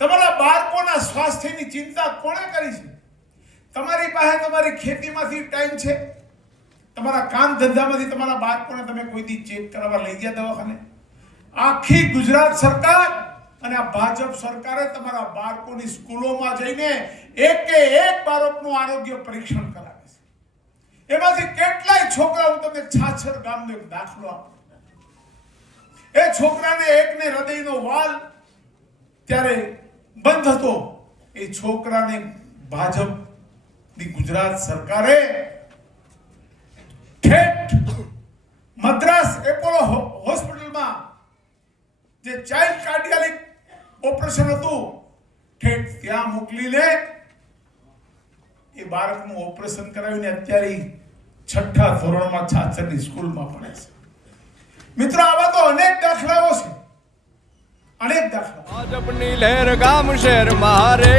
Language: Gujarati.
તમારા બાળકોના સ્વાસ્થ્યની ચિંતા કોણે કરી છે? તમારી પાસે તમારી ખેતીમાંથી ટાઈમ છે? તમારા કામ ધંધામાંથી તમારા બાળકોને તમે કોઈ દી ચેક કરાવવા લઈ ગયા દવાખાને? આખી ગુજરાત સરકાર અને આ ભાજપ સરકારે તમારા બાળકોની સ્કૂલોમાં જઈને એક બાળકનું આરોગ્ય પરીક્ષણ કરાવે છે. એમાંથી કેટલાય છોકરા, હું તમને છાછર ગામનો એક દાખલો આપું. એ છોકરાને એકને હૃદયનો વાલ ત્યારે બંધ હતો. એ છોકરાને ભાજપની ગુજરાત સરકારે ઠેઠ મદ્રાસ એપોલો હોસ્પિટલમાં જે ચાઇલ્ડ કાર્ડિયાલિક ઓપરેશન હતું, ઠેઠ ત્યાં મોકલીને એ બાળકનું ઓપરેશન કરાવીને અત્યારે 6ઠ્ઠા ધોરણમાં છાછરની સ્કૂલમાં ભણે છે. મિત્રો, આવા તો અનેક દાખલાઓ છે, અનેક દાખલા. ભાજપની લહેર ગામ શહેર મારે